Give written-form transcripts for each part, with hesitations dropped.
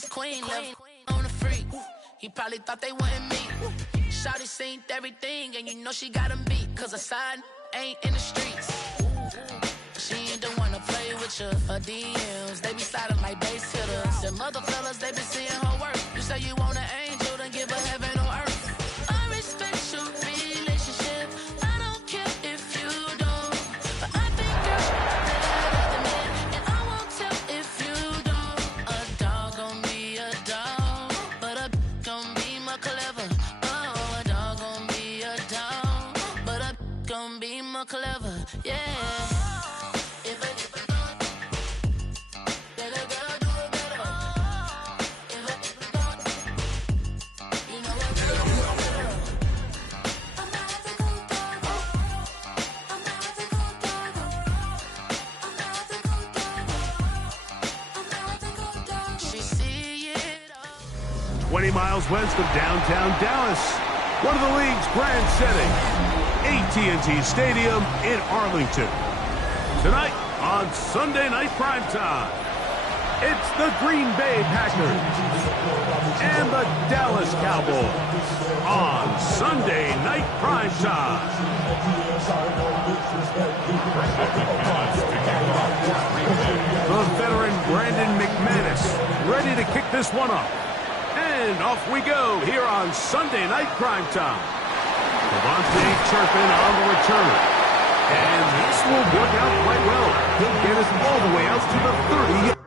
his queen. Left on the freak. He probably thought they wouldn't meet. Shawty seen everything, and you know she got him beat. Cause her side ain't in the streets. She ain't the one to play with you. Her DMs, they be sliding like base hitters. The mother fellas, they be seeing her work. You say you want an angel, then give her heaven on earth. I respect your relationship. I don't care if you don't. But I think you're better than me. And I won't tell if you don't. A dog gon' be a dog, but a gon' be more clever. Oh, a dog gon' be a dog, but a gon' be more clever. Yeah. She see it all. 20 miles west of downtown Dallas, one of the league's grand settings, AT&T Stadium in Arlington. Tonight on Sunday Night Primetime, it's the Green Bay Packers and the Dallas Cowboys on Sunday Night Primetime. The veteran Brandon McManus ready to kick this one off. And off we go here on Sunday Night Primetime. Devontae Turpin on the return. And this will work out quite well. He'll get us all the way out to the 30.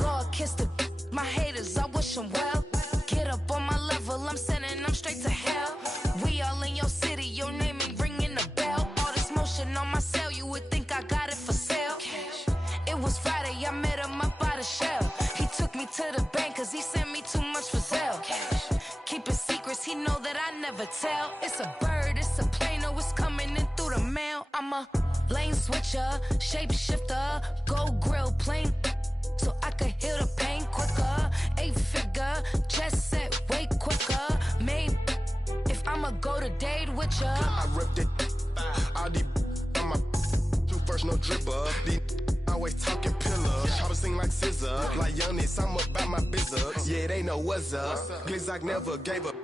Lord, kiss my haters, I wish them well. Get up on my level, I'm sending them straight to hell. We all in your city, your name ain't ringing the bell. All this motion on my cell, you would think I got it for sale. It was Friday, I met him up by the shell. He took me to the bank cause he sent me too much for Zelle. Keeping secrets, he know that I never tell. It's a bird, it's a plane, oh, it's coming in through the mail. I'm a lane switcher, shapeshifter, go grill plane, so I could heal the pain quicker. 8-figure, just set way quicker. Maybe if I'ma go to date with ya. I ripped it, all these on my two first, no dripper. These always talking pillar, try to sing like scissor. Like Youngest, I'm about my business. Yeah, they know what's up. Glizzock never gave up.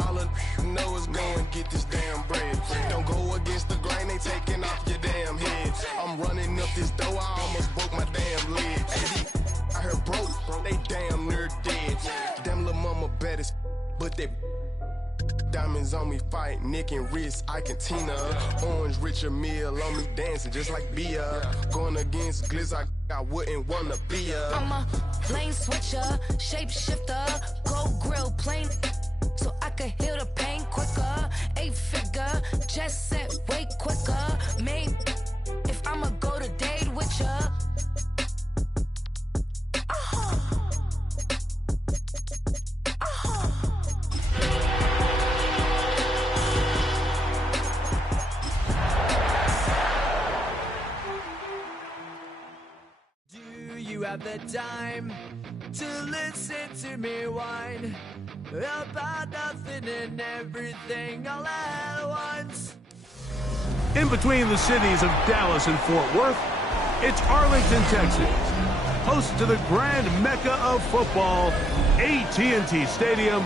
All of know is go and get this damn bread. Don't go against the grain, they taking off your damn head. I'm running up this door, I almost broke my damn leg. I heard broke, they damn near dead. Damn little mama bad as, but they diamonds on me fight, neck and wrist, I can Tina. Orange Richard Mill on me dancing just like Bia. Going against Glizz, I wouldn't wanna be a. I'm a lane switcher, shapeshifter, go grill plane, so I could heal the pain quicker. 8-figure, just set way quicker. Maybe if I'ma go to date with ya. Do you have the time to listen to me whine about nothing and everything all at once? In between the cities of Dallas and Fort Worth, it's Arlington, Texas, host to the grand mecca of football, AT&T Stadium,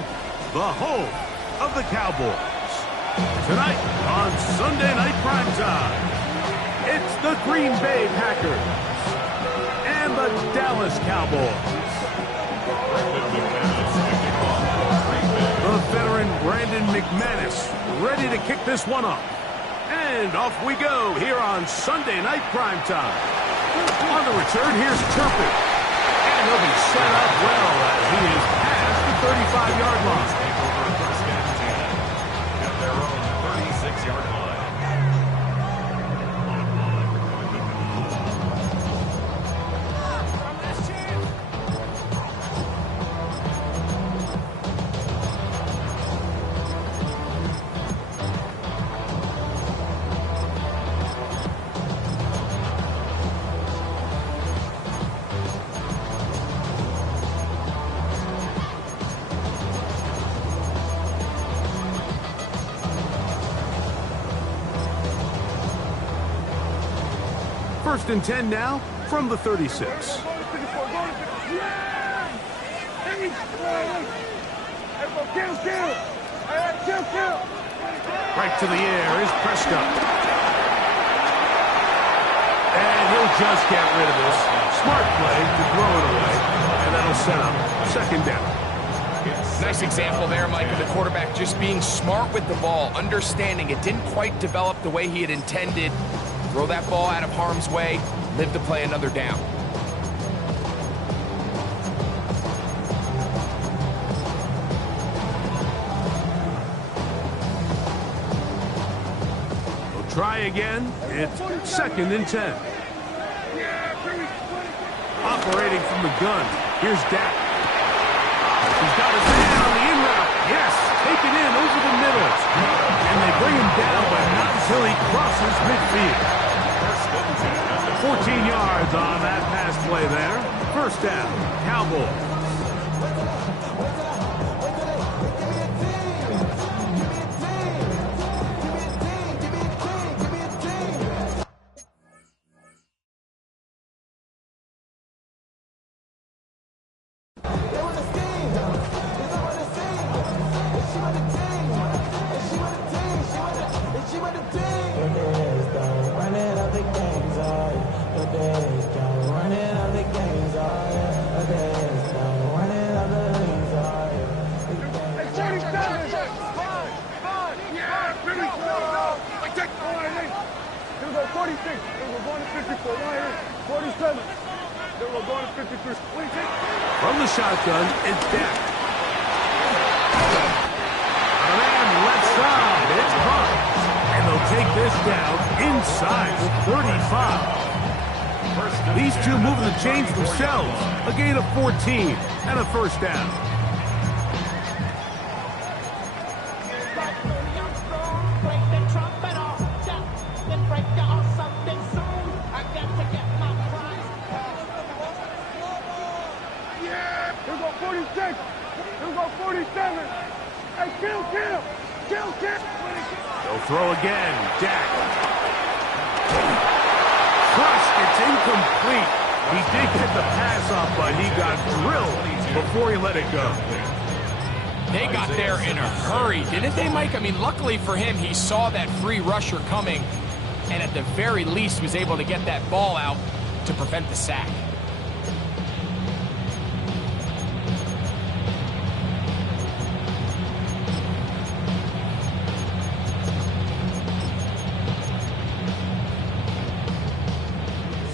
the home of the Cowboys. Tonight on Sunday Night Primetime, it's the Green Bay Packers the Dallas Cowboys. The veteran Brandon McManus ready to kick this one off. And off we go here on Sunday Night Primetime. On the return, here's Turpin. And he'll be set up well as he is past the 35-yard line. At their own 36-yard line. First and 10 now from the 36. Right to the air is Prescott. And he'll just get rid of this. Smart play to throw it away. And that'll set up second down. Nice example there, Mike, of the quarterback just being smart with the ball, understanding it didn't quite develop the way he had intended. Throw that ball out of harm's way, live to play another down. We'll try again. It's second and 10. Operating from the gun. Here's Dak. He's got his man on the in route. Yes, take it in over the middle. And they bring him down, but not until he crosses midfield. 14 yards on that pass play there. First down, Cowboys. From the shotgun, it's Dak. And left side, it's caught. And they'll take this down inside the 35. These two moving the chains themselves. A gain of 14 and a first down. They'll throw again. Dak. Crushed. It's incomplete. He did get the pass off, but he got drilled before he let it go. They got there in a hurry, didn't they, Mike? I mean, luckily for him, he saw that free rusher coming, and at the very least was able to get that ball out to prevent the sack.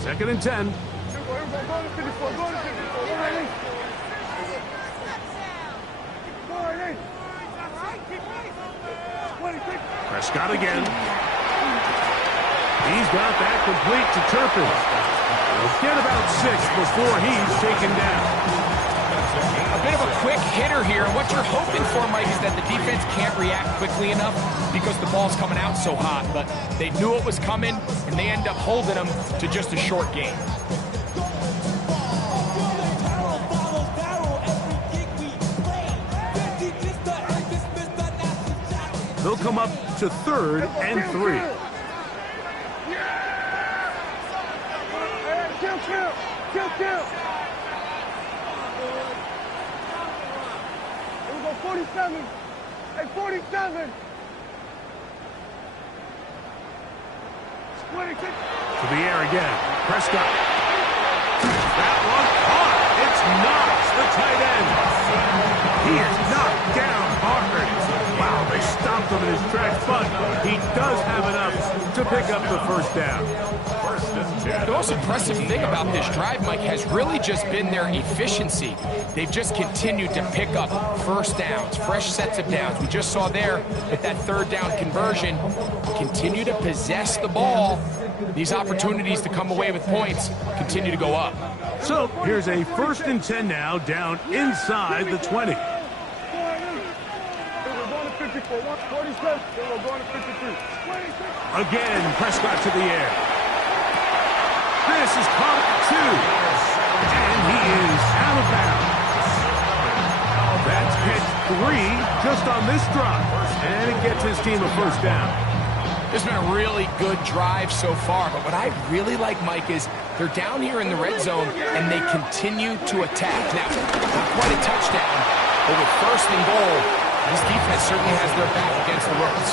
Second and 10. Prescott again. He's got that complete to Turpin. He'll get about 6 before he's taken down. A bit of a quick hitter here, and what you're hoping for, Mike, is that the defense can't react quickly enough because the ball's coming out so hot, but they knew it was coming, and they end up holding them to just a short gain. They'll come up to 3rd and 3. Kill. Here we go, 47. Hey, 47. To the air again. Prescott. That from in his tracks, but he does have enough to pick up the first down. The most impressive thing about this drive, Mike, has really just been their efficiency. They've just continued to pick up first downs, fresh sets of downs. We just saw there with that third down conversion, continue to possess the ball. These opportunities to come away with points continue to go up. So here's a 1st and 10 now, down inside the 20. Again, Prescott to the air. This is caught at 2. And he is out of bounds. That's catch 3 just on this drive. And it gets his team a first down. This has been a really good drive so far, but what I really like, Mike, is they're down here in the red zone, and they continue to attack. Now, not quite a touchdown, but with 1st and goal, this defense certainly has their back against the ropes.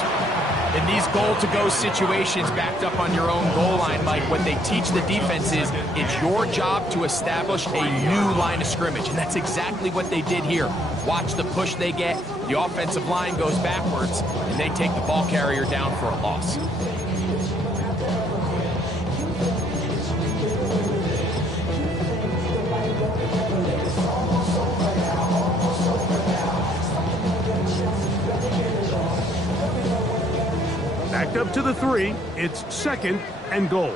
In these goal-to-go situations backed up on your own goal line, Mike, what they teach the defense is it's your job to establish a new line of scrimmage, and that's exactly what they did here. Watch the push they get. The offensive line goes backwards, and they take the ball carrier down for a loss. Backed up to the 3. It's 2nd and goal. And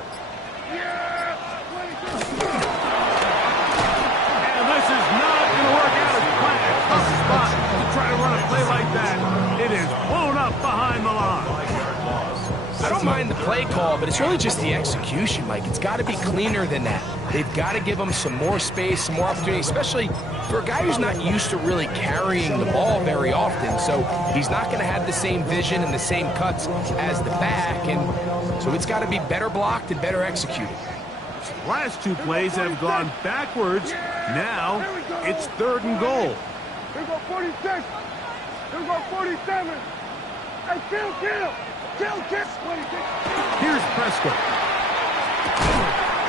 this is not going to work out as planned. Tough spot to try to run a play like that. It is blown up behind the line. I don't mind the play call, but it's really just the execution, Mike. It's got to be cleaner than that. They've got to give him some more space, some more opportunity, especially for a guy who's not used to really carrying the ball very often. So he's not going to have the same vision and the same cuts as the back, and so it's got to be better blocked and better executed. Last 2 plays have gone backwards. Now it's 3rd and goal. Here go 46. Here go 47. Hey, kill. Here's Prescott.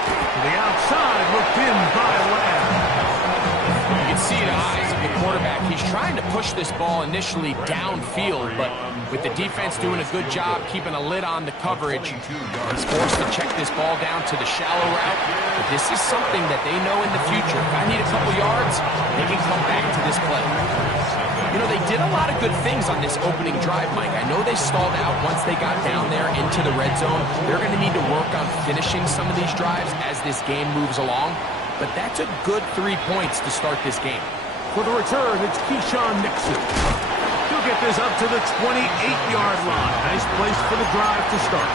To the outside, looked in by Lamb. You can see the eyes of the quarterback. He's trying to push this ball initially downfield, but with the defense doing a good job keeping a lid on the coverage, he's forced to check this ball down to the shallow route. But this is something that they know in the future. If I need a couple yards, they can come back to this play. You know, they did a lot of good things on this opening drive, Mike. I know they stalled out once they got down there into the red zone. They're going to need to work on finishing some of these drives as this game moves along. But that's a good 3 points to start this game. For the return, it's Keyshawn Nixon. He'll get this up to the 28-yard line. Nice place for the drive to start.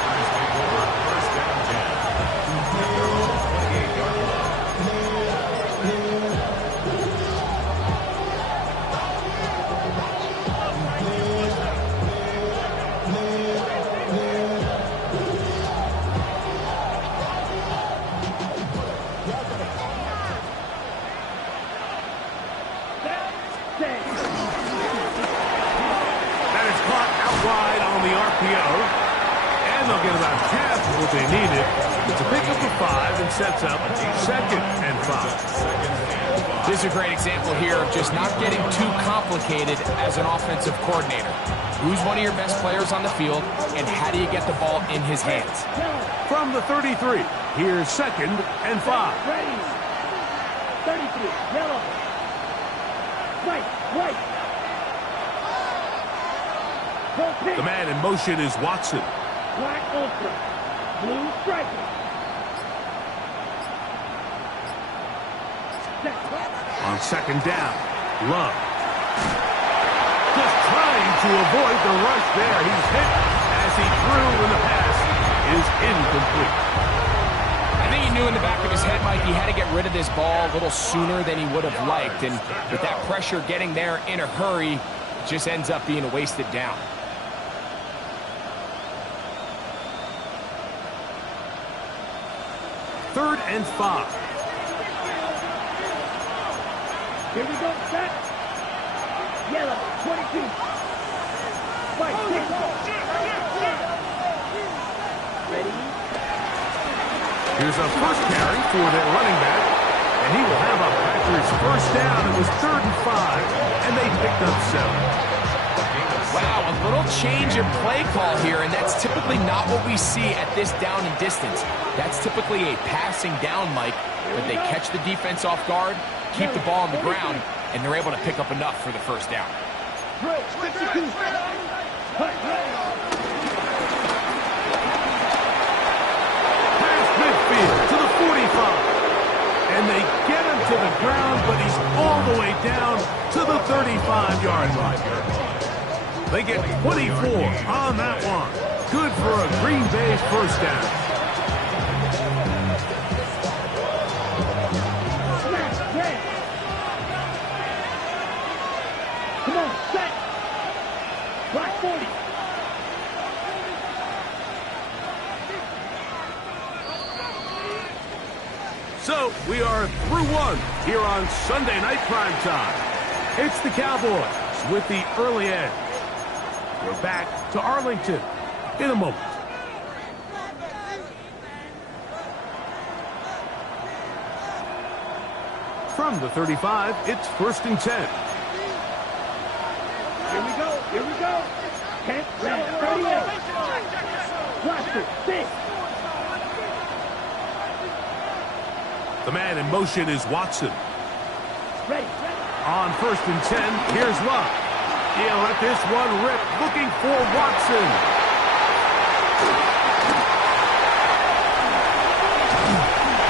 They'll get about half of what they needed. It's a pickup of 5 and sets up 2nd and 5. This is a great example here of just not getting too complicated as an offensive coordinator. Who's one of your best players on the field, and how do you get the ball in his hands? From the 33, here's 2nd and 5. Ready. 33, yellow. White. The man in motion is Watson. Black ultra, blue striker. On 2nd down, Love. Just trying to avoid the rush there. He's hit as he threw, and the pass is incomplete. I think he knew in the back of his head, Mike, he had to get rid of this ball a little sooner than he would have liked. And with that pressure getting there in a hurry, it just ends up being a wasted down. Third and 5. Here we go, set. Yellow, 22. White, 6. Ready. Here's a first carry for their running back, and he will have a Packers first down. It was 3rd and 5, and they picked up 7. Wow, a little change in play call here, and that's typically not what we see at this down and distance. That's typically a passing down, Mike, but they catch the defense off guard, keep the ball on the ground, and they're able to pick up enough for the first down. Past midfield to the 45. And they get him to the ground, but he's all the way down to the 35-yard line. They get 24 on that one. Good for a Green Bay first down. Come on, set. Black 40. So we are through one here on Sunday Night Primetime. It's the Cowboys with the early edge. We're back to Arlington in a moment. From the 35, it's 1st and 10. Here we go. Here we go. 10, 38. Blaster, 6. The man in motion is Watson. Ready. On 1st and 10, here's Love. He'll let this one rip, looking for Watson.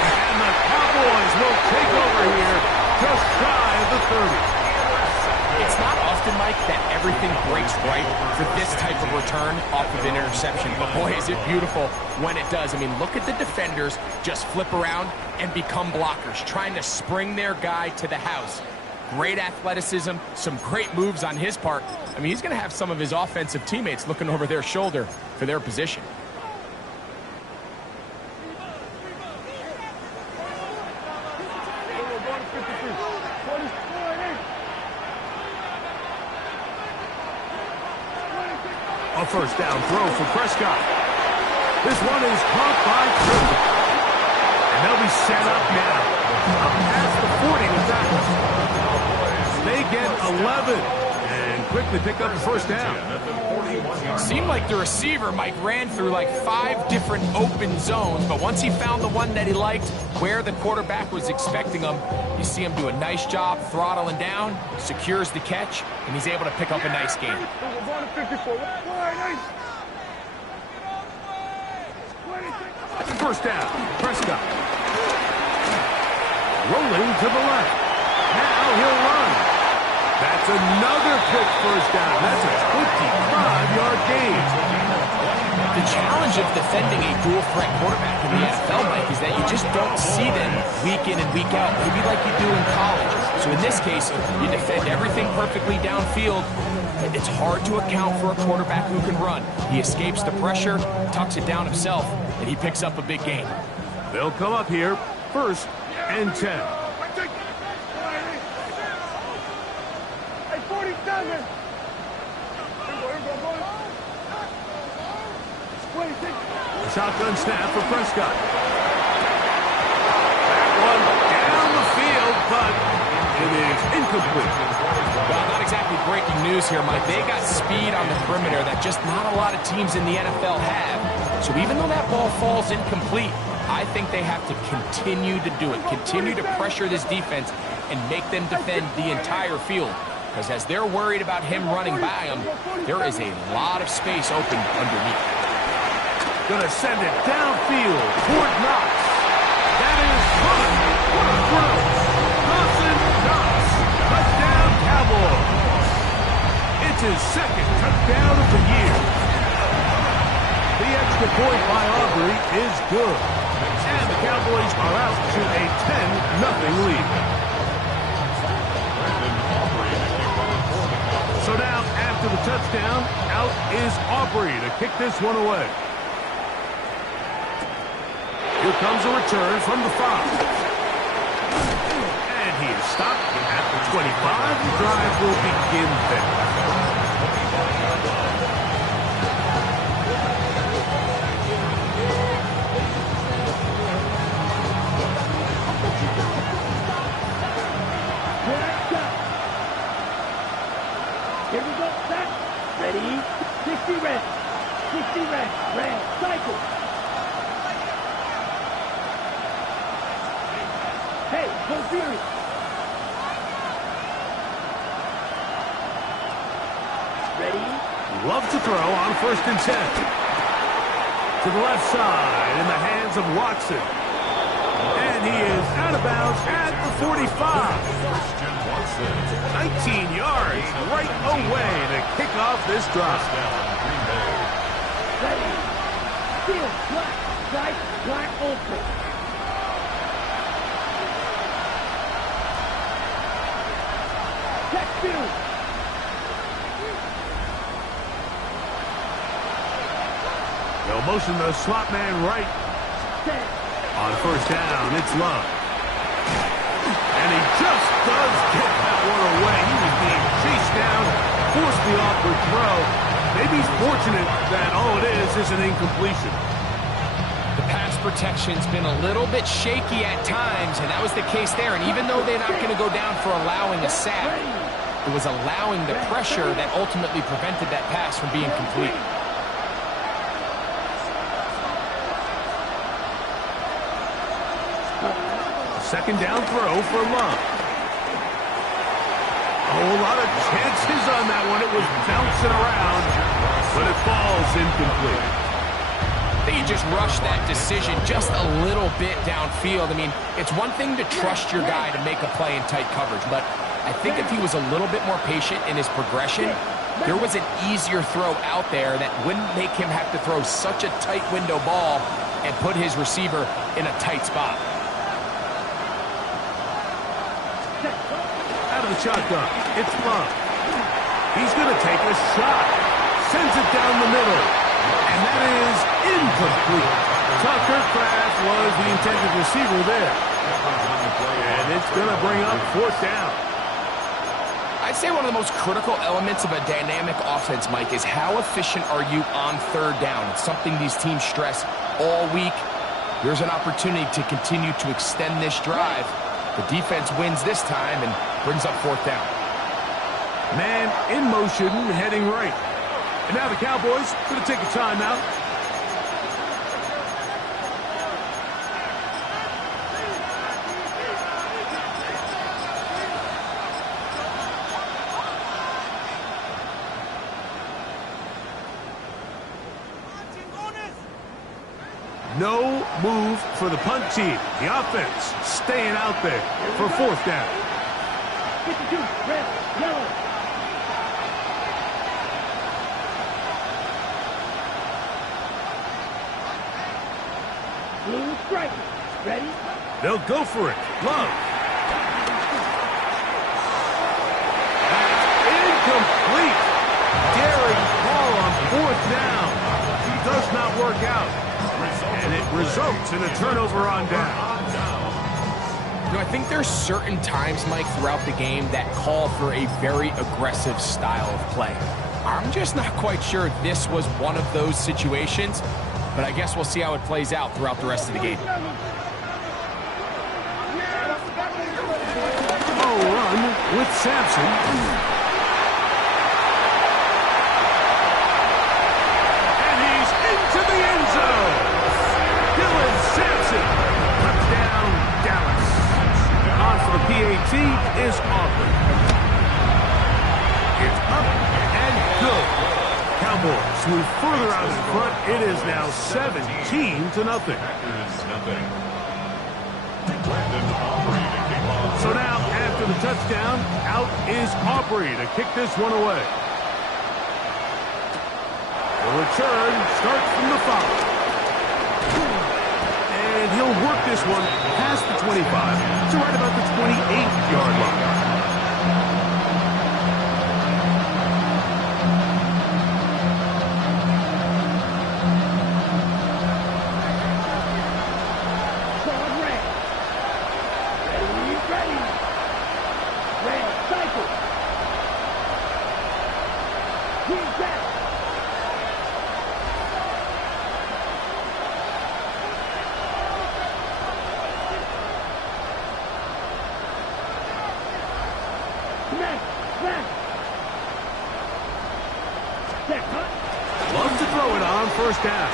And the Cowboys will take over here, just shy of the 30. It's not often, Mike, that everything breaks right for this type of return off of an interception. But boy, is it beautiful when it does. I mean, look at the defenders just flip around and become blockers, trying to spring their guy to the house. Great athleticism, some great moves on his part. I mean, he's going to have some of his offensive teammates looking over their shoulder for their position. A first down throw for Prescott. This one is caught by Cooper. And they'll be set up now. Up past the 40 with that. They get 11 and quickly pick up the first down. Seemed like the receiver, Mike, ran through like 5 different open zones, but once he found the one that he liked, where the quarterback was expecting him, you see him do a nice job throttling down, secures the catch, and he's able to pick up a nice gain. First down, Prescott. Rolling to the left. Now he'll run. That's another quick first down. That's a 25-yard gain. The challenge of defending a dual-threat quarterback in the NFL, Mike, is that you just don't see them week in and week out, maybe like you do in college. So in this case, you defend everything perfectly downfield. It's hard to account for a quarterback who can run. He escapes the pressure, tucks it down himself, and he picks up a big gain. They'll come up here, 1st and 10. Hey, 47. A shotgun snap for Prescott. That one down the field, but it is incomplete. Well, not exactly breaking news here, Mike. They got speed on the perimeter that just not a lot of teams in the NFL have. So even though that ball falls incomplete, I think they have to continue to do it, continue to pressure this defense and make them defend the entire field. Because as they're worried about him running by them, there is a lot of space open underneath. Gonna send it downfield toward Knox. That is fun. What a throw. Dawson Knox. Touchdown Cowboys. It's his 2nd touchdown of the year. The extra point by Aubrey is good. And the Cowboys are out to a 10-0 lead. So now, after the touchdown, out is Aubrey to kick this one away. Here comes a return from the 5. And he is stopped at the 25. The drive will begin there. Here we go, set, ready, 60 red. 60 red. Red. Cycle. Hey, go serious. Ready? Loves to throw on 1st and 10. To the left side in the hands of Watson. And he is out of bounds at the 45. 19 yards right away to kick off this drive. Ready. Field. Black. Right. Black ultra. Check field. They'll motion the slot man right. On 1st down, it's Love. And he just does get that one away. He was being chased down, forced the awkward throw. Maybe he's fortunate that all it is an incompletion. The pass protection's been a little bit shaky at times, and that was the case there. And even though they're not going to go down for allowing a sack, it was allowing the pressure that ultimately prevented that pass from being complete. 2nd down throw for Love. Oh, a lot of chances on that one. It was bouncing around, but it falls incomplete. I think he just rushed that decision just a little bit downfield. I mean, it's one thing to trust your guy to make a play in tight coverage, but I think if he was a little bit more patient in his progression, there was an easier throw out there that wouldn't make him have to throw such a tight window ball and put his receiver in a tight spot. Out of the shotgun, it's Love. He's going to take a shot. Sends it down the middle. And that is incomplete. Tucker Kraft was the intended receiver there. And it's going to bring up 4th down. I'd say one of the most critical elements of a dynamic offense, Mike, is how efficient are you on 3rd down? It's something these teams stress all week. Here's an opportunity to continue to extend this drive. The defense wins this time and brings up 4th down. Man in motion, heading right. And now the Cowboys going to take a timeout. No move for the punt team. The offense staying out there for 4th down. 52, red, yellow. Blue stripe. Ready? They'll go for it. Love. That's incomplete. Daring call on 4th down. Does not work out. And it results in a turnover on down. You know, I think there's certain times, Mike, throughout the game that call for a very aggressive style of play. I'm just not quite sure this was one of those situations, but I guess we'll see how it plays out throughout the rest of the game. Oh, run with Sampson. And he's into the end zone. Dylan Sampson. Touchdown, Dallas. On for the PAT is Aubrey. It's up and good. Cowboys move further out in front. It is now 17-0. So now, after the touchdown, out is Aubrey to kick this one away. The return starts from the 5. And he'll work this one past the 25 to right about the 28-yard line. on first down.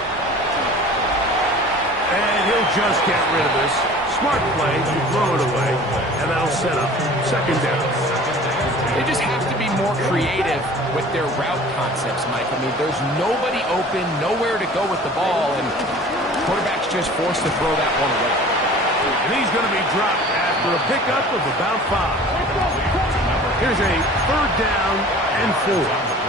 And he'll just get rid of this. Smart play to throw it away, and that'll set up second down. They just have to be more creative with their route concepts, Mike. I mean, there's nobody open, nowhere to go with the ball, and the quarterback's just forced to throw that one away. And he's going to be dropped after a pickup of about 5. Here's a third down and 4.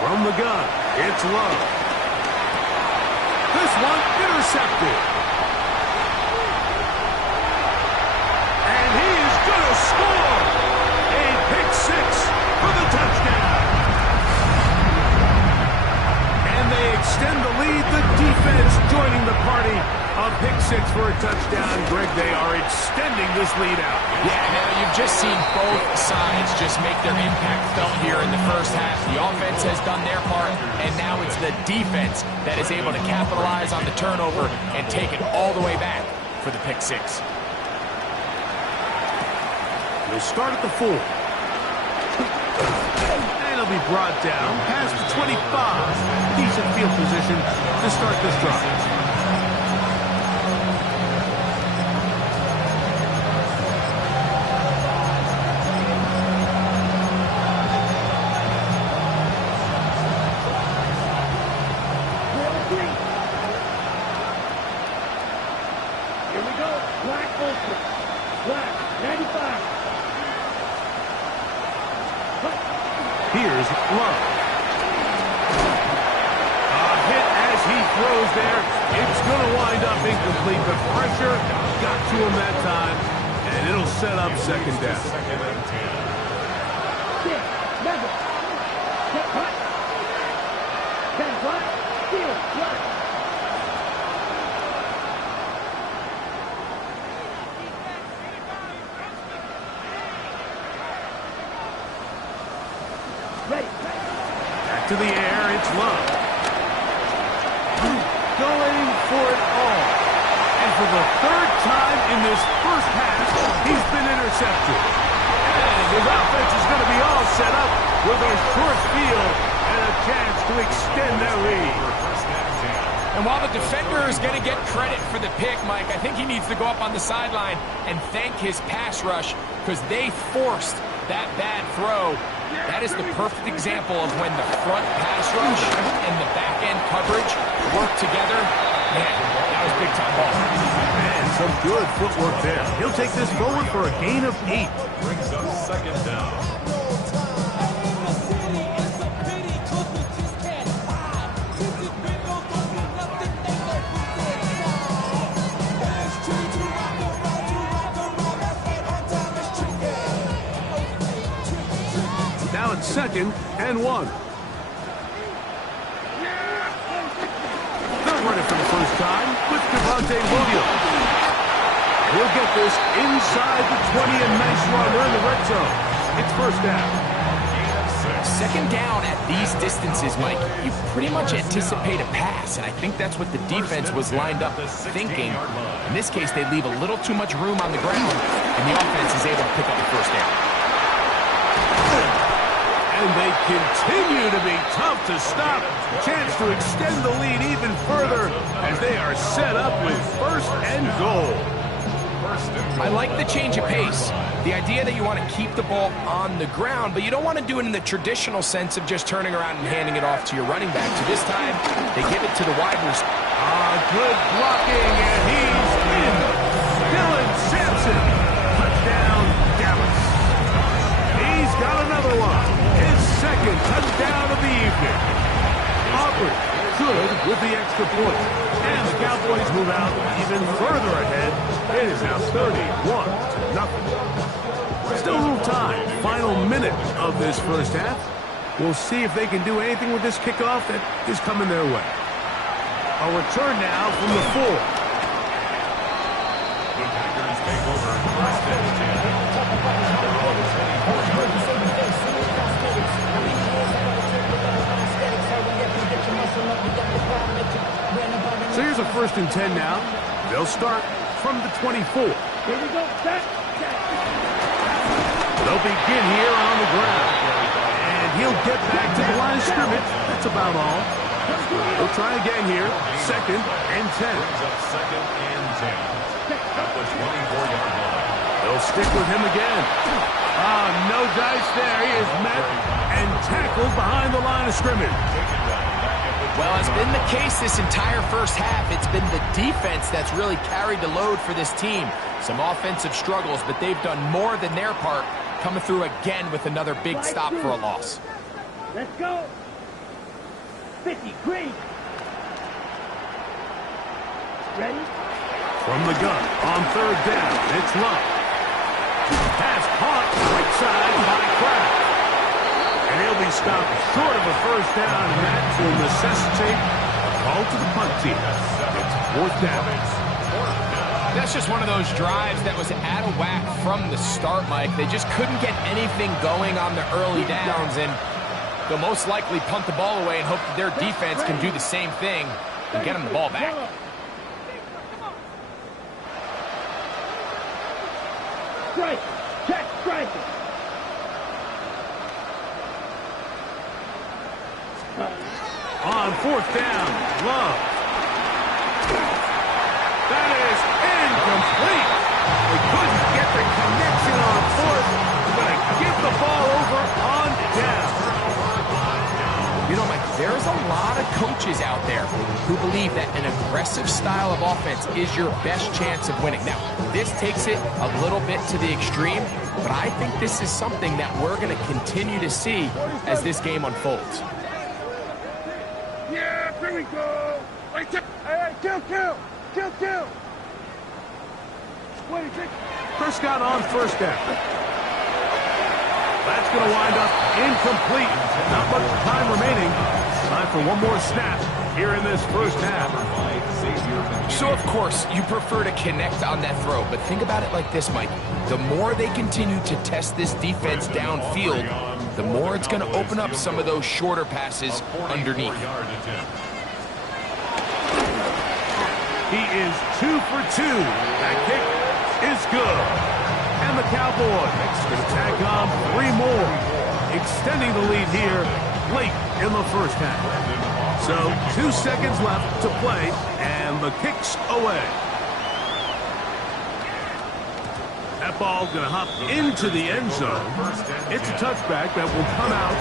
From the gun, it's Love. This one intercepted. And he is going to score. A pick 6 for the touchdown. And they extend the lead. The defense joining the party. A pick 6 for a touchdown. Greg, they are extending this lead out. Yeah, now you've just seen both sides just make their impact felt here in the first half. The offense has done their part, and now it's the defense that is able to capitalize on the turnover and take it all the way back for the pick 6. They'll start at the 4. And he'll be brought down past the 25. Decent field position to start this drive. Here's Love. A hit as he throws there. It's going to wind up incomplete, but pressure got to him that time, and it'll set up second down. Back to the air, it's Love. Going for it all. And for the third time in this first half, he's been intercepted. And his offense is going to be all set up with a short field and a chance to extend their lead. And while the defender is going to get credit for the pick, Mike, I think he needs to go up on the sideline and thank his pass rush because they forced that bad throw. That is the perfect example of when the front pass rush and the back-end coverage work together. Man, that was big-time ball. And some good footwork there. He'll take this forward for a gain of 8. Brings up second down. Now it's 2nd and 1. They'll run it for the first time with Devontae Williams. He'll get this inside the 20, and nice run. They're in the red zone. It's first down. Second down at these distances, Mike, you pretty much anticipate a pass, and I think that's what the defense was lined up thinking. In this case, they leave a little too much room on the ground, and the offense is able to pick up the first down. And they continue to be tough to stop. Chance to extend the lead even further as they are set up with first and goal. I like the change of pace. The idea that you want to keep the ball on the ground, but you don't want to do it in the traditional sense of just turning around and handing it off to your running back. So this time, they give it to the wide receiver. Good blocking, and he's in. Dylan Sampson. Touchdown, Dallas. He's got another one. His second touchdown of the evening. Aubrey good with the extra point. And the Cowboys move out even further ahead. It is now 31-0. Still a little time. Final minute of this first half. We'll see if they can do anything with this kickoff that is coming their way. A return now from the 4. The Packers take over first and 10. So here's a 1st and 10 now. They'll start from the 24. Here we go. Set. They'll begin here on the ground. And he'll get back to the line of scrimmage. That's about all. They'll try again here. 2nd and 10. Second and 10. At the 24-yard line. They'll stick with him again. No dice there. He is met and tackled behind the line of scrimmage. Well, as been the case this entire first half, it's been the defense that's really carried the load for this team. Some offensive struggles, but they've done more than their part, coming through again with another big stop for a loss. Let's go. 50, green. Ready? From the gun on 3rd down, it's Love. Pass caught right side by Kraft. And he'll be stopped short of a 1st down, and that will necessitate a call to the punt team. It's 4th down. That's just one of those drives that was out of whack from the start, Mike. They just couldn't get anything going on the early downs, and they'll most likely punt the ball away and hope that their defense can do the same thing and get them the ball back. Strike. Check striker. On 4th down, Love. That is incomplete. They couldn't get the connection on 4th. They're going to give the ball over on down. You know, Mike, there's a lot of coaches out there who believe that an aggressive style of offense is your best chance of winning. Now, this takes it a little bit to the extreme, but I think this is something that we're going to continue to see as this game unfolds. Yeah, here we go. Hey, kill. 26. Prescott on 1st down. That's going to wind up incomplete. Not much time remaining. Time for one more snap here in this first half. So, of course, you prefer to connect on that throw, but think about it like this, Mike. The more they continue to test this defense downfield, the more it's going to open up some of those shorter passes underneath. He is 2 for 2. That kick is good. And the Cowboys going to tack on 3 more, extending the lead here late in the first half. So 2 seconds left to play, and the kick's away. That ball's going to hop into the end zone. It's a touchback that will come out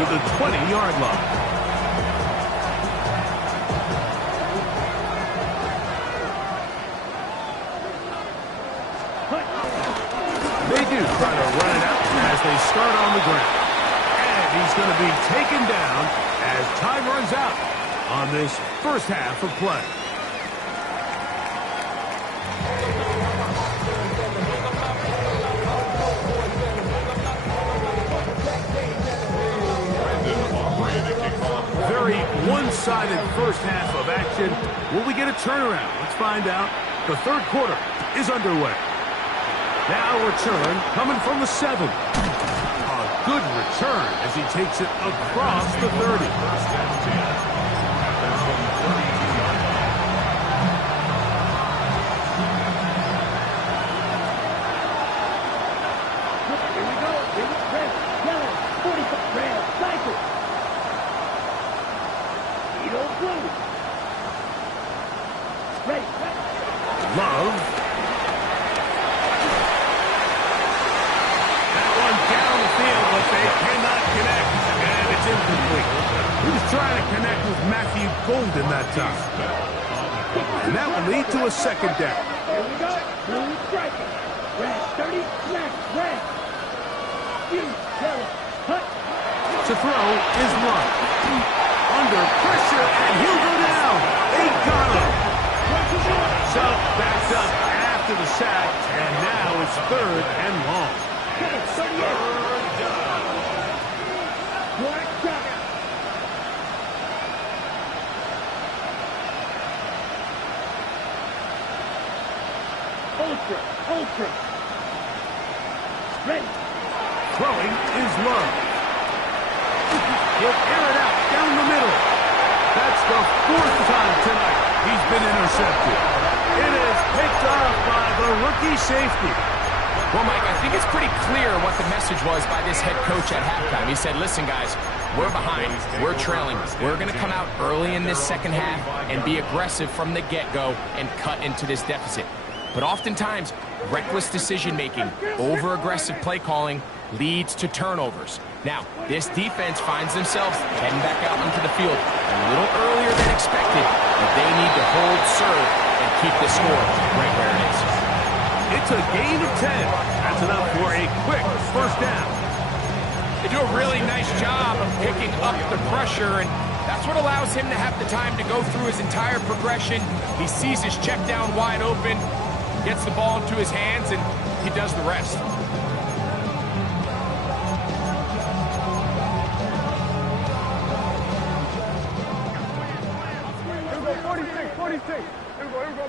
to the 20-yard line. They do try to run it out as they start on the ground. And he's going to be taken down as time runs out on this first half of play. Very one-sided first half of action. Will we get a turnaround? Let's find out. The 3rd quarter is underway. Now return coming from the 7. A good return as he takes it across the 30. Here we go. Red, yellow, 45, red, cycle. Edo blue. Ready. Love. But they cannot connect, and it's incomplete. He was trying to connect with Matthew Golden that time. And that will lead to a 2nd down. Here we go. Blue striker. Red, 30, smack, red. Huge, yellow, cut. To throw is Love. Under pressure, and he'll go down. They got him. So, backed up after the sack, and now it's 3rd and long. 38. Black shot. Ultra. Ready. Throwing is Love. He'll air it out down the middle. That's the fourth time tonight he's been intercepted. It is picked off by the rookie safety. Well, Mike, I think it's pretty clear what the message was by this head coach at halftime. He said, listen, guys, we're behind. We're trailing. We're going to come out early in this second half and be aggressive from the get-go and cut into this deficit. But oftentimes, reckless decision-making, over-aggressive play calling leads to turnovers. Now, this defense finds themselves heading back out into the field a little earlier than expected, but they need to hold serve and keep the score right where it is. It's a gain of 10. That's enough for a quick first down. They do a really nice job of picking up the pressure, and that's what allows him to have the time to go through his entire progression. He sees his check down wide open, gets the ball into his hands, and he does the rest. Here we go, 46, 46. Here we go, here we go.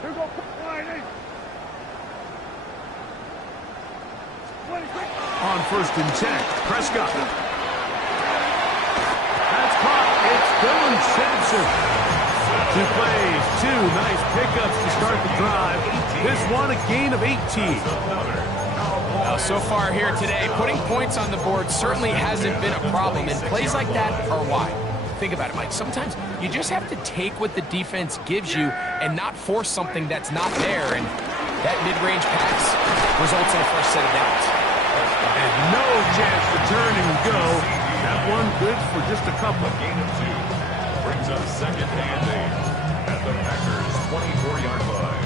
Here we go, line 8. On first and 10, Prescott. That's caught. It's Dylan Sampson. 2 plays, 2 nice pickups to start the drive. This one a gain of 18. Well, so far here today, putting points on the board certainly hasn't been a problem, and plays like that are why. Think about it, Mike. Sometimes you just have to take what the defense gives you and not force something that's not there, and that mid-range pass results in a fresh set of downs. And no chance to turn and go. That one good for just a couple. Gain of 2 brings up second and 8 at the Packers' 24-yard line.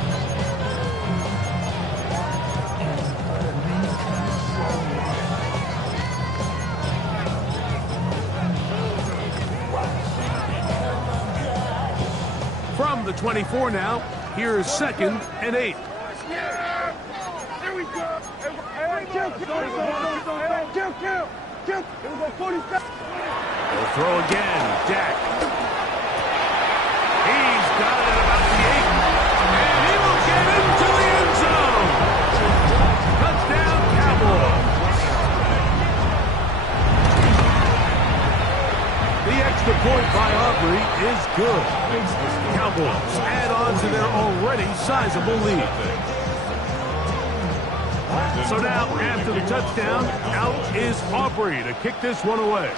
From the 24 now, here's second and 8. Here we go. Kill. Here we go, 47. They'll throw again. Dak. He's got it at about the 8. And he will get into the end zone. Touchdown, Cowboys. The extra point by Aubrey is good. Cowboys add on to their already sizable lead. So now, after the touchdown, out is Aubrey to kick this one away.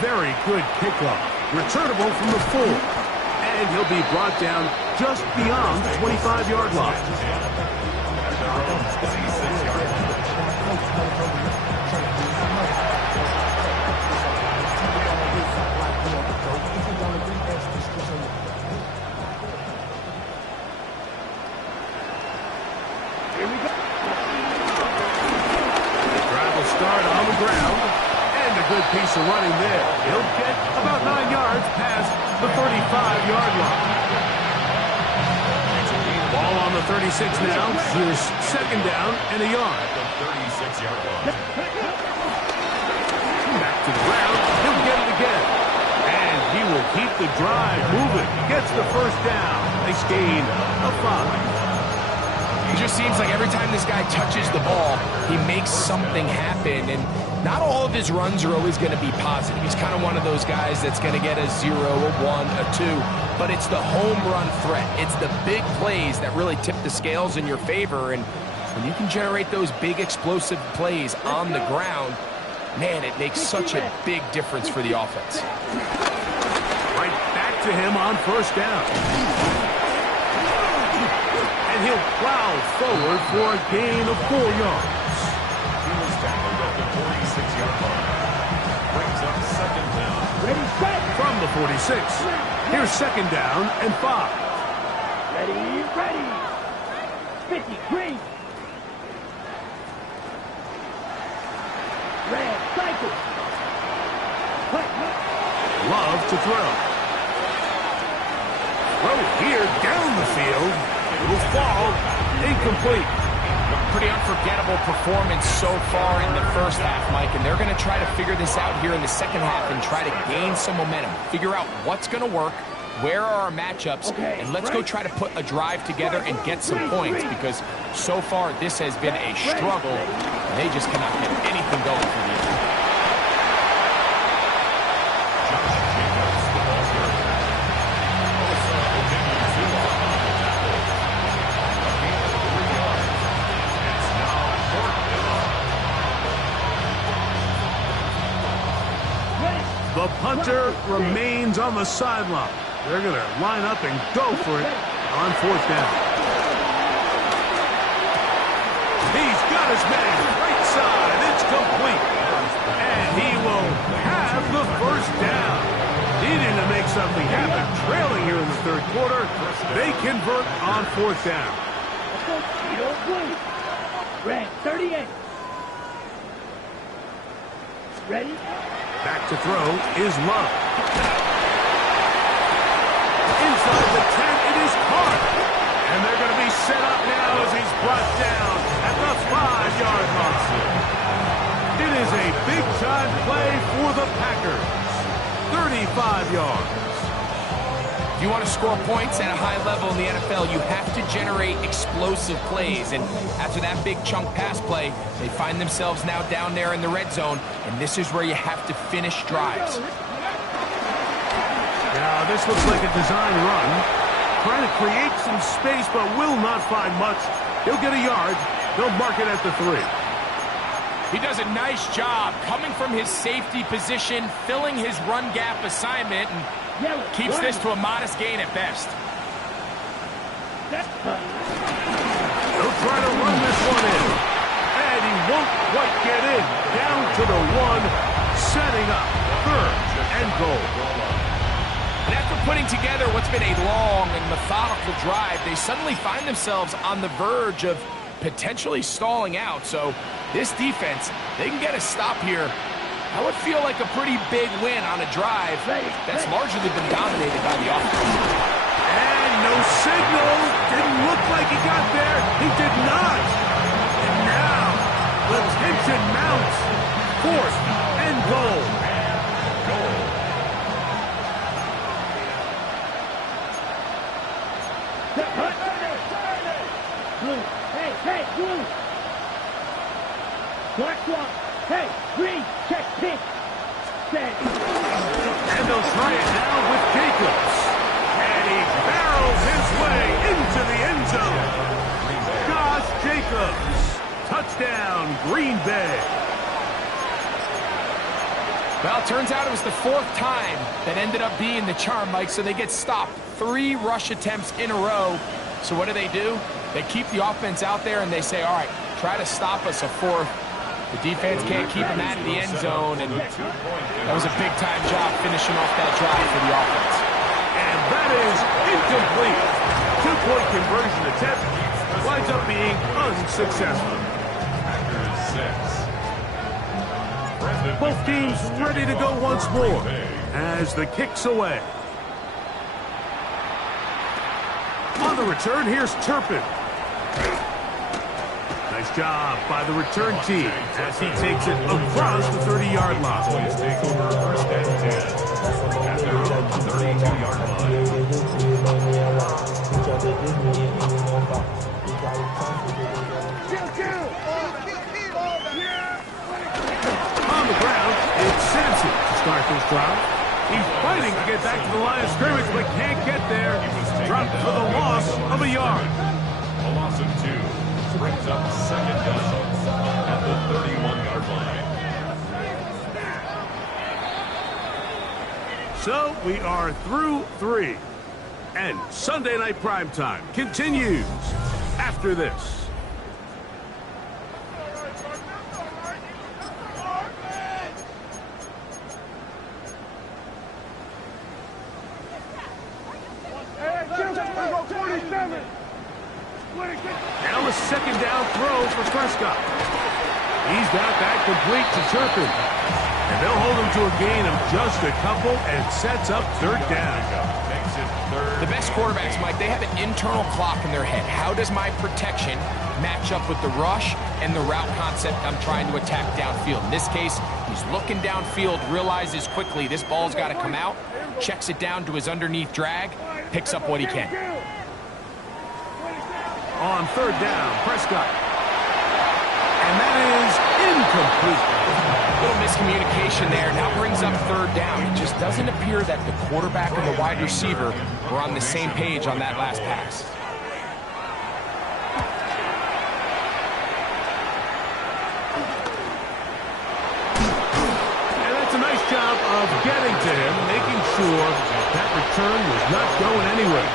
Very good kickoff. Returnable from the 4. And he'll be brought down just beyond the 25-yard line. Here we go. The drive will start on the ground. And a good piece of running there. He'll get about 9 yards past the 35-yard line. Ball on the 36 now. Here's second down and a yard. At the 36-yard line. Back to the ground. He'll get it again. And he will keep the drive moving. Gets the first down. Nice gain of 5. It just seems like every time this guy touches the ball, he makes something happen, and not all of his runs are always going to be positive. He's kind of one of those guys that's going to get a 0, a 1, a 2, but it's the home run threat. It's the big plays that really tip the scales in your favor, and when you can generate those big explosive plays on the ground, man, it makes such a big difference for the offense. Right back to him on first down. And he'll plow forward for a gain of 4 yards. He was tackled at the 46-yard line. Brings up second down. Ready, set. From the 46, here's second down and 5. Ready. 50, green. Red, cycle. Love to throw. Throw here down the field. It will fall. Incomplete. Pretty unforgettable performance so far in the first half, Mike, and they're going to try to figure this out here in the second half and try to gain some momentum. Figure out what's going to work, where are our matchups, and let's go try to put a drive together and get some points, because so far this has been a struggle, and they just cannot get anything going for the end. punter remains on the sideline. They're going to line up and go for it on 4th down. He's got his man right side. It's complete. And he will have the 1st down. Needing to make something happen. Trailing here in the 3rd quarter. They convert on 4th down. Red 38. Ready? Back to throw is Love. Inside the 10, it is Carter. And they're going to be set up now as he's brought down at the 5-yard line. It is a big-time play for the Packers. 35 yards. If you want to score points at a high level in the NFL, you have to generate explosive plays. And after that big chunk pass play, they find themselves now down there in the red zone, and this is where you have to finish drives. Now, this looks like a design run. Trying to create some space, but will not find much. He'll get a yard. They'll mark it at the 3. He does a nice job coming from his safety position, filling his run gap assignment, and keeps this to a modest gain at best. He'll try to run this one in. And he won't quite get in. Down to the 1, setting up 3rd and goal. And after putting together what's been a long and methodical drive, they suddenly find themselves on the verge of potentially stalling out. So this defense, they can get a stop here. I would feel like a pretty big win on a drive that's largely been dominated by the offense. And no signal. Didn't look like he got there. He did not. And now the tension mounts. 4th and goal. Blue. Hey, blue. Black one. Hey, green. Check pink. Stand. And they'll try it now with Jacobs. And he barrels his way into the end zone. Josh Jacobs. Touchdown, Green Bay. Well, it turns out it was the 4th time that ended up being the charm, Mike, so they get stopped 3 rush attempts in a row. So what do? They keep the offense out there and they say, all right, try to stop us a 4th. The defense can't keep him out of the end zone, and that was a big-time job finishing off that drive for the offense. And that is incomplete. 2-point conversion attempt winds up being unsuccessful. Both teams ready to go once more as the kick's away. On the return, here's Turpin. Nice job by the return team as he takes it across the 30-yard line. Boys take over 1st and 10 at their own 32-yard line. On the ground, it's Sampson to start this drive. He's fighting to get back to the line of scrimmage, but can't get there. Dropped for the loss of a yard. A loss of 2 brings up 2nd down at the 31-yard line. So we are through 3. And Sunday Night Primetime continues after this. Now a 2nd down throw for Prescott. He's got that complete to Turpin. And they'll hold him to a gain of just a couple and sets up 3rd down. The best quarterbacks, Mike, they have an internal clock in their head. How does my protection match up with the rush and the route concept I'm trying to attack downfield? In this case, he's looking downfield, realizes quickly this ball's got to come out, checks it down to his underneath drag, picks up what he can. On 3rd down, Prescott. And that is incomplete. A little miscommunication there. Now brings up 3rd down. It just doesn't appear that the quarterback and the wide receiver were on the same page on that last pass. And that's a nice job of getting to him. sure that return was not going anywhere.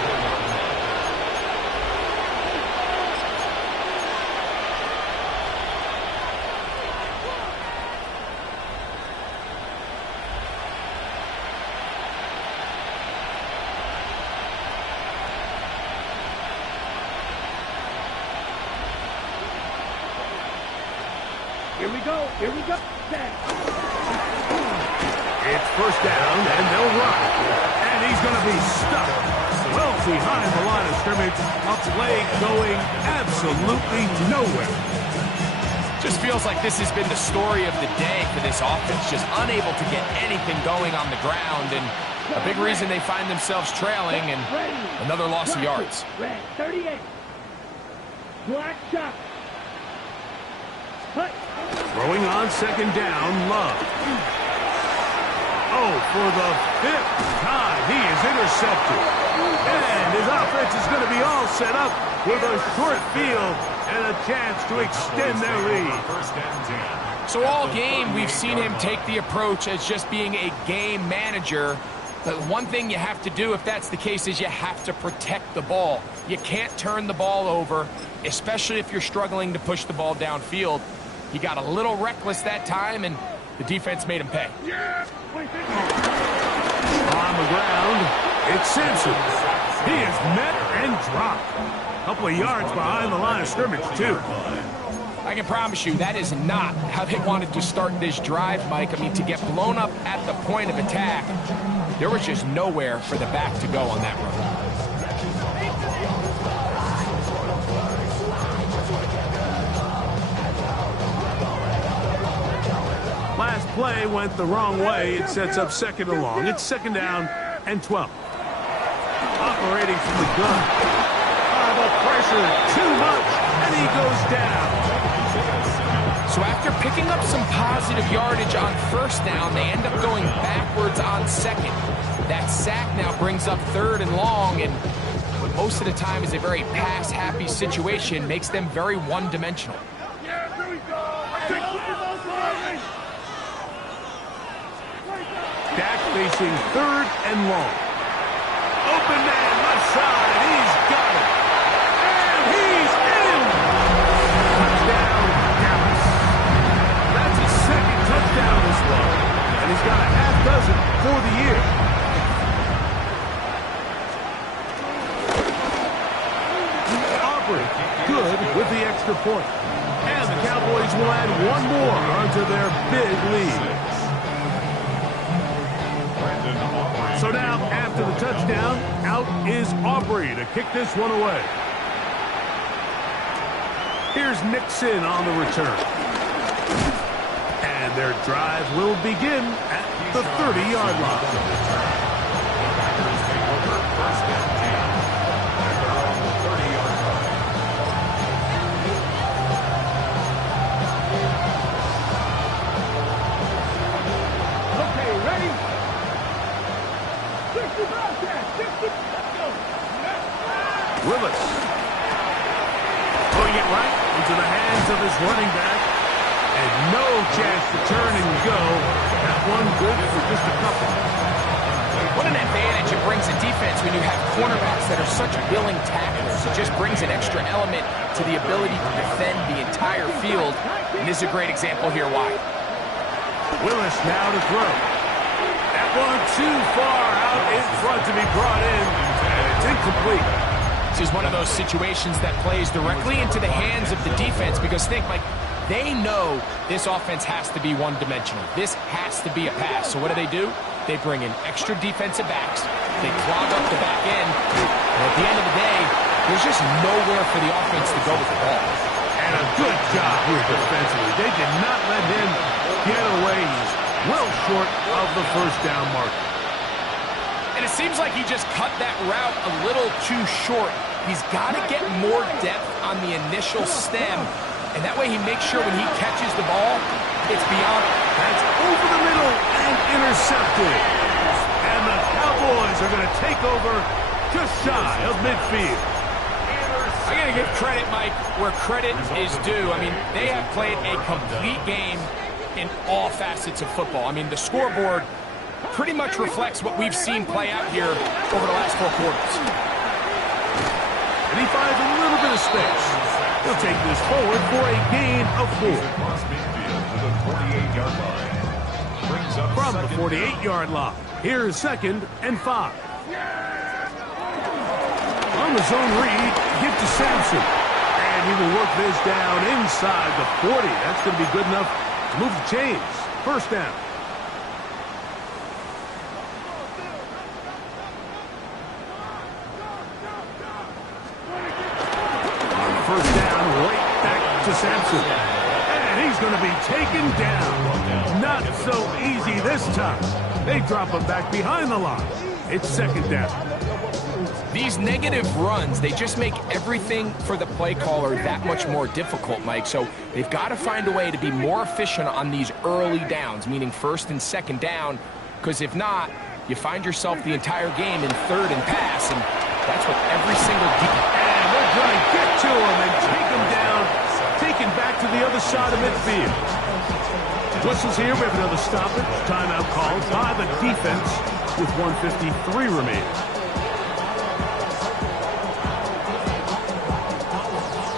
Here we go. It's first down, and they'll run. And he's going to be stuck well behind the line of scrimmage. A play going absolutely nowhere. Just feels like this has been the story of the day for this offense. Just unable to get anything going on the ground. And a big reason they find themselves trailing and another loss of yards. Red 38. Black shot. Cut. Throwing on second down, Love. Oh, for the 5th time, he is intercepted. And his offense is going to be all set up with a short field and a chance to extend their lead. So all game, we've seen him take the approach as just being a game manager. But one thing you have to do if that's the case is you have to protect the ball. You can't turn the ball over, especially if you're struggling to push the ball downfield. He got a little reckless that time, and the defense made him pay. On the ground, it's Simpson. He is met and dropped. A couple of yards behind the line of scrimmage, too. I can promise you that is not how they wanted to start this drive, Mike. I mean, to get blown up at the point of attack, there was just nowhere for the back to go on that run. Last play went the wrong way. It sets up second and long. It's second down and 12. Operating from the gun. The pressure too much, and he goes down. So after picking up some positive yardage on first down, they end up going backwards on second. That sack now brings up third and long, and what most of the time is a very pass-happy situation, makes them very one-dimensional. Dak facing third and long. Open man, left side. He's got it. And he's in. Touchdown, Dallas. That's his second touchdown this one. And he's got a half dozen for the year. Aubrey, good with the extra point. And the Cowboys will add one more onto their big lead. So now, after the touchdown, out is Aubrey to kick this one away. Here's Nixon on the return. And their drive will begin at the 30-yard line. Willis putting it right into the hands of his running back, and no chance to turn and go. That one good for just a couple. What an advantage it brings a defense when you have cornerbacks that are such willing tacklers. It just brings an extra element to the ability to defend the entire field, and this is a great example here why. Willis now to throw. That one too far out in front to be brought in, and it's incomplete. This is one of those situations that plays directly into the hands of the defense because think, Mike, they know this offense has to be one-dimensional. This has to be a pass. So what do? They bring in extra defensive backs. They clog up the back end. And at the end of the day, there's just nowhere for the offense to go with the ball. And a good job here defensively. They did not let him get away. He's well short of the first down mark. And it seems like he just cut that route a little too short. He's got to get more depth on the initial stem, and that way he makes sure when he catches the ball, it's beyond. That's over the middle and intercepted. And the Cowboys are going to take over just shy of midfield. I got to give credit, Mike, where credit is due. I mean, they have played a complete game in all facets of football. I mean, the scoreboard pretty much reflects what we've seen play out here over the last 4 quarters. And he finds a little bit of space. He'll take this forward for a gain of 4. From the 48-yard line, here's 2nd and 5. On the zone read, give to Sampson. And he will work this down inside the 40. That's going to be good enough to move the chains. First down. On first down, right back to Sampson. And he's going to be taken down. Not so easy this time. They drop him back behind the line. It's 2nd down. These negative runs, they just make everything for the play caller that much more difficult, Mike. So they've got to find a way to be more efficient on these early downs, meaning 1st and 2nd down, because if not, you find yourself the entire game in 3rd and pass, and that's what every single defense. And they're going to get to him and take him down, taken back to the other side of midfield. Whistles here, we have another stoppage. Timeout called by the defense with 1:53 remaining.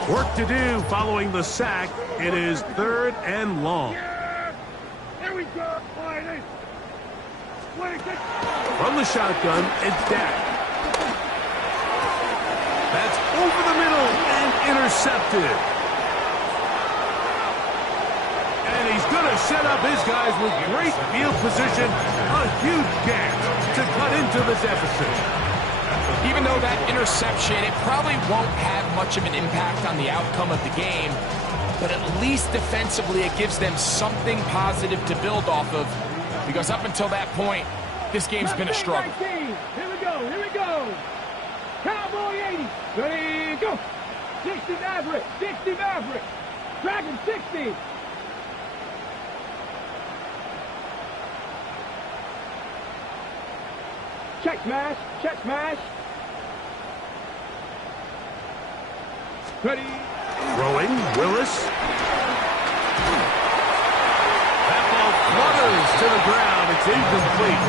Work to do following the sack. It is 3rd and long. There we go. From the shotgun, it's Dak. That's over the middle and intercepted. And he's going to set up his guys with great field position. A huge gap to cut into the deficit. Even though that interception, it probably won't have much of an impact on the outcome of the game, but at least defensively it gives them something positive to build off of, because up until that point, this game's been a struggle. Here we go. Cowboy 80. Ready, go. 60 Maverick. Dragon 60. Check smash. Ready. Throwing, Willis. That ball flutters to the ground. It's incomplete.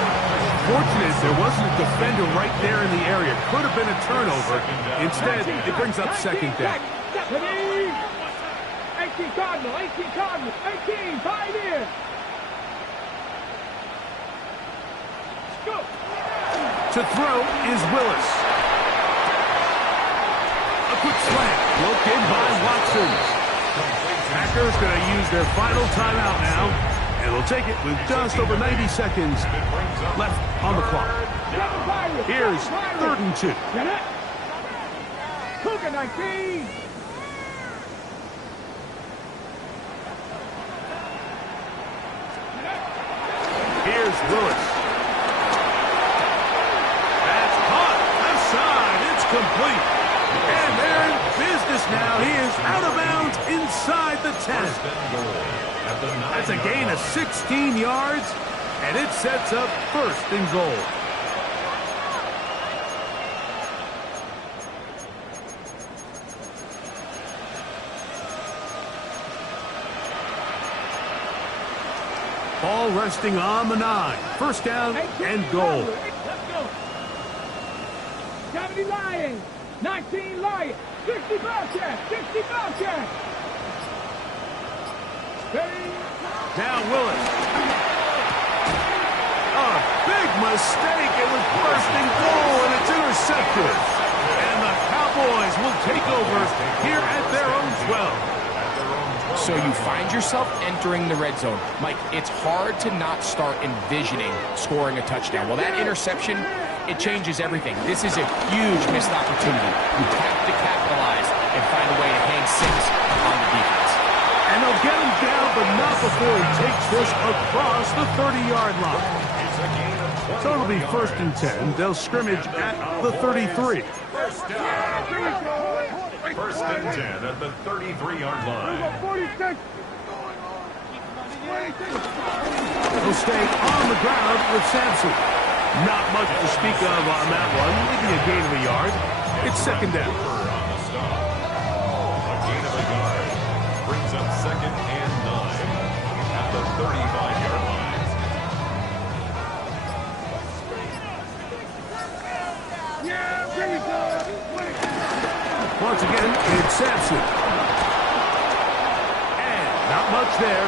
Fortunate there wasn't a defender right there in the area. Could have been a turnover. Instead, it brings up 2nd down. Ready. 18 Cardinal. 18, 5 in. Go. To throw is Willis. A quick slant. Broke in by Watson. Packers going to use their final timeout now. And they'll take it with just over 90 seconds left on the clock. Here's 3rd and 2. Cougar 19. Here's Willis. That's caught. Left side. It's complete. And they're in business now. He is out of bounds inside the 10. That's a gain of 16 yards, and it sets up 1st and goal. Ball resting on the 9. 1st down and goal. Let's go. 70 Lions. 19 Lions. 60 Bobcat. Now Willis. A big mistake. It was 1st and goal, and it's intercepted. And the Cowboys will take over here at their own 12. So you find yourself entering the red zone. Mike, it's hard to not start envisioning scoring a touchdown. Well, that interception, it changes everything. This is a huge missed opportunity. You have to capitalize and find a way to hang 6 on the defense. And they'll get him down, but not before he takes this across the 30-yard line. So it'll be 1st and 10. They'll scrimmage at the 33. 1st and 10 at the 33-yard line. He'll stay on the ground with Sampson. Not much to speak of on that one. Maybe a gain of a yard. It's 2nd down. A gain of a yard brings up 2nd and 9 at the 35-yard line. Once again, it's Sampson. And not much there.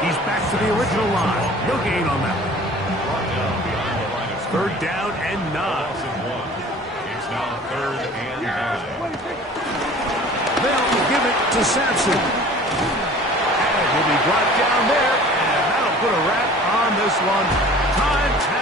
He's back to the original line. No gain on that one. Third down and 9. It's now 3rd and 9. They'll give it to Sampson. And he'll be brought down there. And that'll put a wrap on this one. Time.